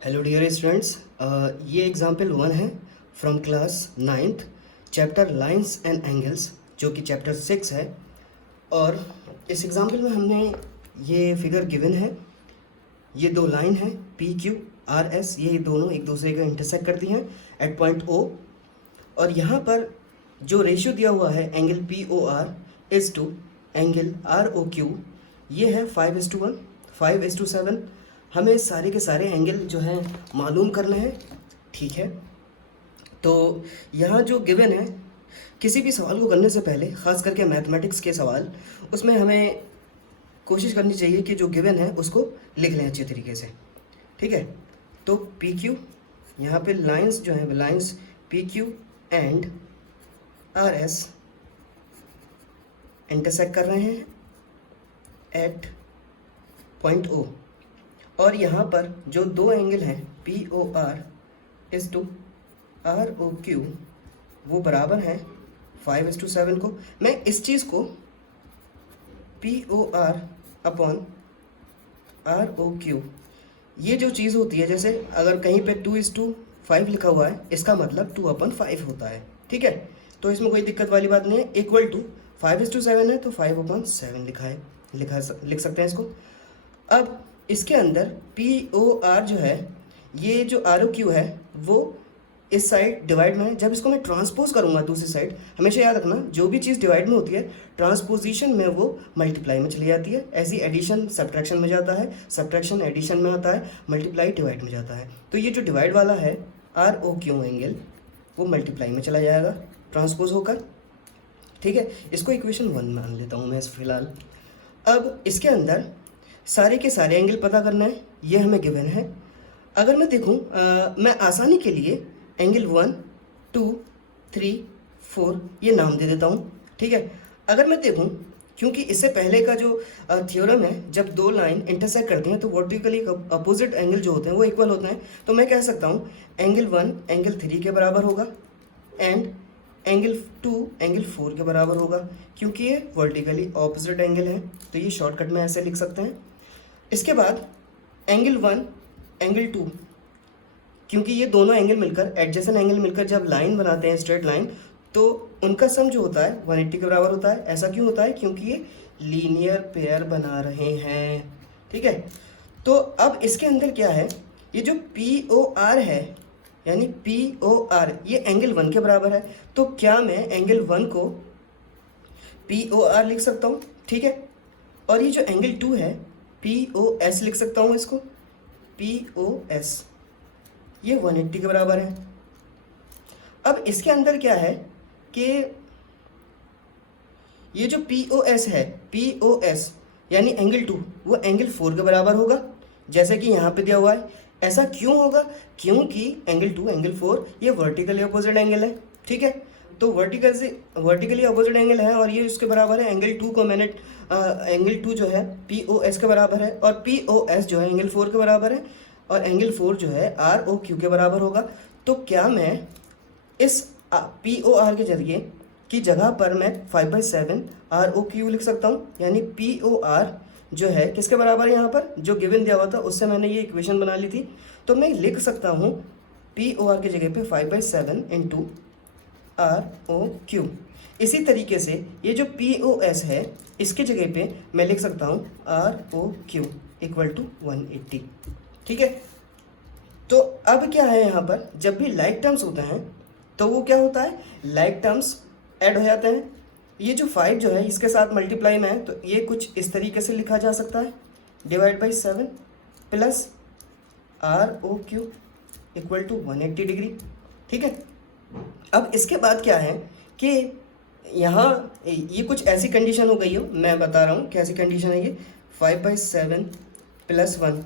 Hello dear students, ये example 1 है from class 9th chapter lines and angles, जो कि चैप्टर 6 है। और इस एग्जाम्पल में हमने ये फिगर गिवन है। ये दो लाइन है पी क्यू आर एस, ये दोनों एक दूसरे को इंटरसेक्ट करती हैं एट पॉइंट ओ। और यहाँ पर जो रेशियो दिया हुआ है angle P O R is to angle R O Q, ये है 5:1, 5:7। हमें सारे के सारे एंगल जो है मालूम करना है, ठीक है। तो यहाँ जो गिवन है, किसी भी सवाल को करने से पहले, ख़ास करके मैथमेटिक्स के सवाल, उसमें हमें कोशिश करनी चाहिए कि जो गिवन है उसको लिख लें अच्छे तरीके से, ठीक है। तो पी क्यू, यहाँ पे लाइंस जो है, lines P Q and R S intersect कर रहे हैं एट पॉइंट ओ। और यहाँ पर जो दो एंगल हैं P O R is to R O Q, वो बराबर हैं 5:7 को। मैं इस चीज़ को P O R upon R O Q, ये जो चीज़ होती है, जैसे अगर कहीं पे 2:5 लिखा हुआ है, इसका मतलब 2/5 होता है, ठीक है। तो इसमें कोई दिक्कत वाली बात नहीं है। इक्वल टू 5:7 है तो 5/7 लिख सकते हैं इसको। अब इसके अंदर पी ओ आर जो है, ये जो आर ओ क्यू है वो इस साइड डिवाइड में है। जब इसको मैं ट्रांसपोज करूँगा दूसरी साइड, हमेशा याद रखना जो भी चीज़ डिवाइड में होती है ट्रांसपोजिशन में वो मल्टीप्लाई में चली जाती है। ऐसी एडिशन सब्ट्रैक्शन में जाता है, सब्ट्रैक्शन एडिशन में आता है, मल्टीप्लाई डिवाइड में जाता है। तो ये जो डिवाइड वाला है आर ओ क्यू एंगल, वो मल्टीप्लाई में चला जाएगा ट्रांसपोज होकर, ठीक है। इसको इक्वेशन 1 मान लेता हूँ मैं फिलहाल। अब इसके अंदर सारे के सारे एंगल पता करना है, ये हमें गिवन है। अगर मैं देखूं, मैं आसानी के लिए एंगल 1, 2, 3, 4 ये नाम दे देता हूं, ठीक है। अगर मैं देखूं, क्योंकि इससे पहले का जो थ्योरम है, जब दो लाइन इंटरसेक्ट करती हैं तो वर्टिकली अपोजिट एंगल जो होते हैं वो इक्वल होते हैं। तो मैं कह सकता हूँ एंगल 1 एंगल 3 के बराबर होगा एंड एंगल 2 एंगल 4 के बराबर होगा, क्योंकि ये वर्टिकली ऑपोजिट एंगल है। तो ये शॉर्टकट में ऐसे लिख सकते हैं। इसके बाद एंगल 1 एंगल 2, क्योंकि ये दोनों एंगल मिलकर, एडजेसेंट एंगल मिलकर जब लाइन बनाते हैं स्ट्रेट लाइन, तो उनका सम जो होता है 180 के बराबर होता है। ऐसा क्यों होता है? क्योंकि ये लीनियर पेयर बना रहे हैं, ठीक है। तो अब इसके अंदर क्या है, ये जो पी ओ आर है, यानी पी ओ आर, ये एंगल 1 के बराबर है। तो क्या मैं एंगल 1 को पी ओ आर लिख सकता हूँ, ठीक है। और ये जो एंगल 2 है पी ओ एस लिख सकता हूँ इसको, पी ओ एस, ये 180 के बराबर है। अब इसके अंदर क्या है कि ये जो पी ओ एस है, पी ओ एस यानी एंगल 2, वो एंगल 4 के बराबर होगा, जैसे कि यहाँ पे दिया हुआ है। ऐसा क्यों होगा? क्योंकि एंगल 2 एंगल 4 ये वर्टिकली अपोजिट एंगल है, ठीक है। तो वर्टिकली अपोजिट एंगल है और ये उसके बराबर है। एंगल 2 को मैंने एंगल 2 जो है पी ओ एस के बराबर है, और पी ओ एस जो है एंगल 4 के बराबर है, और एंगल 4 जो है आर ओ क्यू के बराबर होगा। तो क्या मैं इस पी ओ आर के जरिए की जगह पर मैं 5/7 आर ओ क्यू लिख सकता हूँ, यानी पी ओ आर जो है किसके बराबर है? यहाँ पर जो गिवन दिया हुआ था उससे मैंने ये इक्वेशन बना ली थी। तो मैं लिख सकता हूँ पी ओ आर की जगह पे 5/7 इंटू आर ओ क्यू। इसी तरीके से ये जो पी ओ एस है, इसके जगह पे मैं लिख सकता हूँ R O Q equal to 180, ठीक है। तो अब क्या है, यहाँ पर जब भी लाइक टर्म्स होते हैं तो वो क्या होता है, लाइक टर्म्स ऐड हो जाते हैं। ये जो 5 जो है इसके साथ मल्टीप्लाई में है, तो ये कुछ इस तरीके से लिखा जा सकता है, divide by 7 plus R O Q equal to 180 degree, ठीक है। अब इसके बाद क्या है कि यहाँ ये कुछ ऐसी कंडीशन हो गई हो, मैं बता रहा हूँ कैसी कंडीशन है ये। 5/7 प्लस 1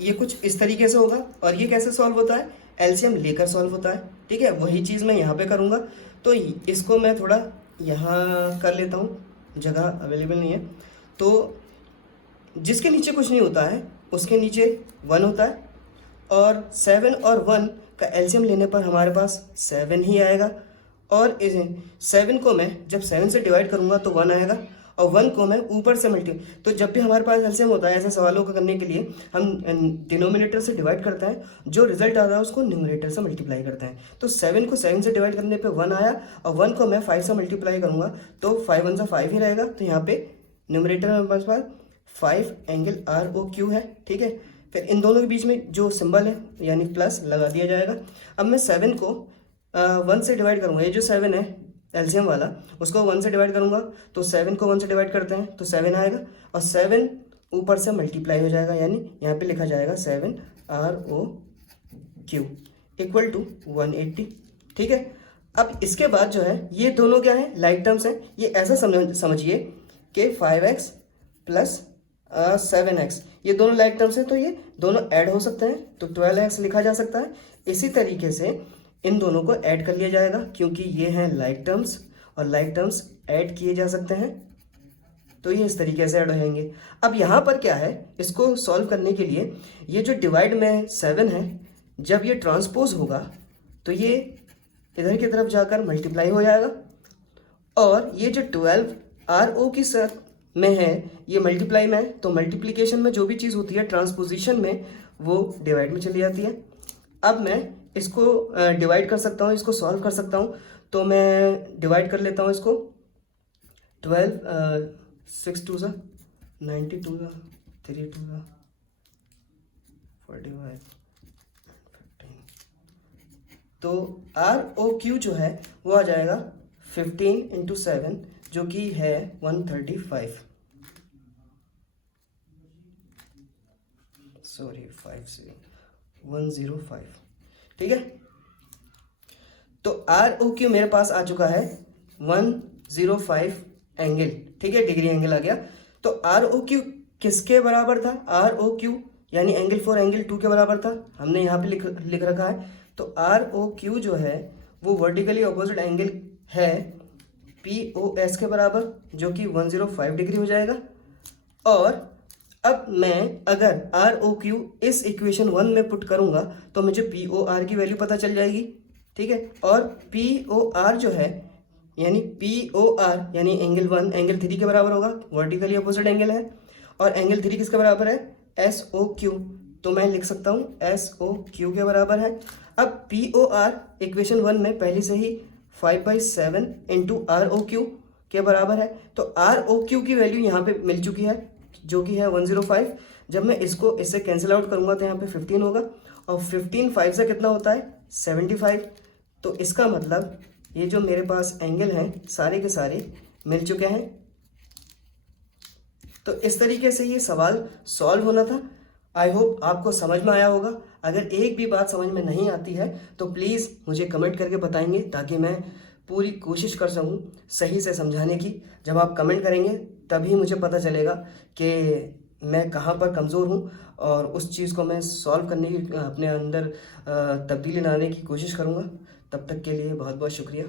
ये कुछ इस तरीके से होगा। और ये कैसे सॉल्व होता है? एलसीएम लेकर सॉल्व होता है, ठीक है। वही चीज़ मैं यहाँ पे करूँगा। तो इसको मैं थोड़ा यहाँ कर लेता हूँ, जगह अवेलेबल नहीं है। तो जिसके नीचे कुछ नहीं होता है उसके नीचे 1 होता है, और 7 और 1 का एलसीएम लेने पर हमारे पास 7 ही आएगा। और इस 7 को मैं जब 7 से डिवाइड करूँगा तो 1 आएगा, और 1 को मैं ऊपर से तो जब भी हमारे पास एलसीएम होता है ऐसे सवालों को करने के लिए हम डिनोमिनेटर से डिवाइड करते हैं, जो रिजल्ट आता है उसको न्यूमरेटर से मल्टीप्लाई करते हैं। तो 7 को 7 से डिवाइड करने पे 1 आया, और 1 को मैं 5 से मल्टीप्लाई करूँगा तो 5 1 से 5 ही रहेगा। तो यहाँ पे न्यूमरेटर में हमारे पास 5 एंगल ROQ है, ठीक है। फिर इन दोनों के बीच में जो सिंबल है यानी प्लस लगा दिया जाएगा। अब मैं 7 को 1 से डिवाइड करूँगा, ये जो 7 है एलसीएम वाला उसको 1 से डिवाइड करूँगा, तो 7 को 1 से डिवाइड करते हैं तो 7 आएगा, और 7 ऊपर से मल्टीप्लाई हो जाएगा, यानी यहाँ पे लिखा जाएगा 7 ROQ इक्वल टू 180, ठीक है। अब इसके बाद जो है ये दोनों क्या है, लाइक टर्म्स हैं। ये ऐसा समझिए कि 5x प्लस 7x ये दोनों लाइक टर्म्स हैं, तो ये दोनों ऐड हो सकते हैं, तो 12x लिखा जा सकता है। इसी तरीके से इन दोनों को ऐड कर लिया जाएगा, क्योंकि ये हैं लाइक टर्म्स और लाइक टर्म्स ऐड किए जा सकते हैं, तो ये इस तरीके से ऐड हो जाएंगे। अब यहाँ पर क्या है, इसको सॉल्व करने के लिए ये जो डिवाइड में 7 है, जब ये ट्रांसपोज होगा तो ये इधर की तरफ जाकर मल्टीप्लाई हो जाएगा, और ये जो 12 RO की साथ में है ये मल्टीप्लाई में है, तो मल्टीप्लिकेशन में जो भी चीज़ होती है ट्रांसपोजिशन में वो डिवाइड में चली जाती है। अब मैं इसको डिवाइड कर सकता हूँ, इसको सॉल्व कर सकता हूँ, तो मैं डिवाइड कर लेता हूँ इसको। 12 6 2 ज़ा 92 ज़ा 3 2 ज़ा 45 15, तो ROQ जो है वो आ जाएगा 15 इंटू 7 जो कि है 135, सॉरी 105, ठीक है। तो ROQ मेरे पास आ चुका है 105 एंगल, ठीक है, डिग्री एंगल आ गया। तो ROQ किसके बराबर था, ROQ यानी एंगल 4 एंगल 2 के बराबर था, हमने यहाँ पे लिख रखा है। तो ROQ जो है वो वर्टिकली ऑपोजिट एंगल है POS के बराबर, जो कि 105 डिग्री हो जाएगा। और अब मैं अगर ROQ इस इक्वेशन 1 में पुट करूंगा तो मुझे POR की वैल्यू पता चल जाएगी, ठीक है। और POR जो है यानी POR यानी एंगल 1 एंगल 3 के बराबर होगा, वर्टिकली अपोजिट एंगल है, और एंगल 3 किसके बराबर है, SOQ, तो मैं लिख सकता हूँ SOQ के बराबर है। अब POR इक्वेशन 1 में पहले से ही 5/7 इंटू ROQ के बराबर है, तो ROQ की वैल्यू यहाँ पे मिल चुकी है जो कि है 105। जब मैं इसको इससे कैंसिल आउट करूँगा तो यहाँ पे 15 होगा, और 15 5 से कितना होता है 75। तो इसका मतलब ये जो मेरे पास एंगल हैं सारे के सारे मिल चुके हैं। तो इस तरीके से ये सवाल सॉल्व होना था। आई होप आपको समझ में आया होगा। अगर एक भी बात समझ में नहीं आती है तो प्लीज़ मुझे कमेंट करके बताएंगे, ताकि मैं पूरी कोशिश कर सकूं सही से समझाने की। जब आप कमेंट करेंगे तभी मुझे पता चलेगा कि मैं कहाँ पर कमज़ोर हूँ, और उस चीज़ को मैं सॉल्व करने की अपने अंदर तब्दीली लाने की कोशिश करूँगा। तब तक के लिए बहुत बहुत शुक्रिया।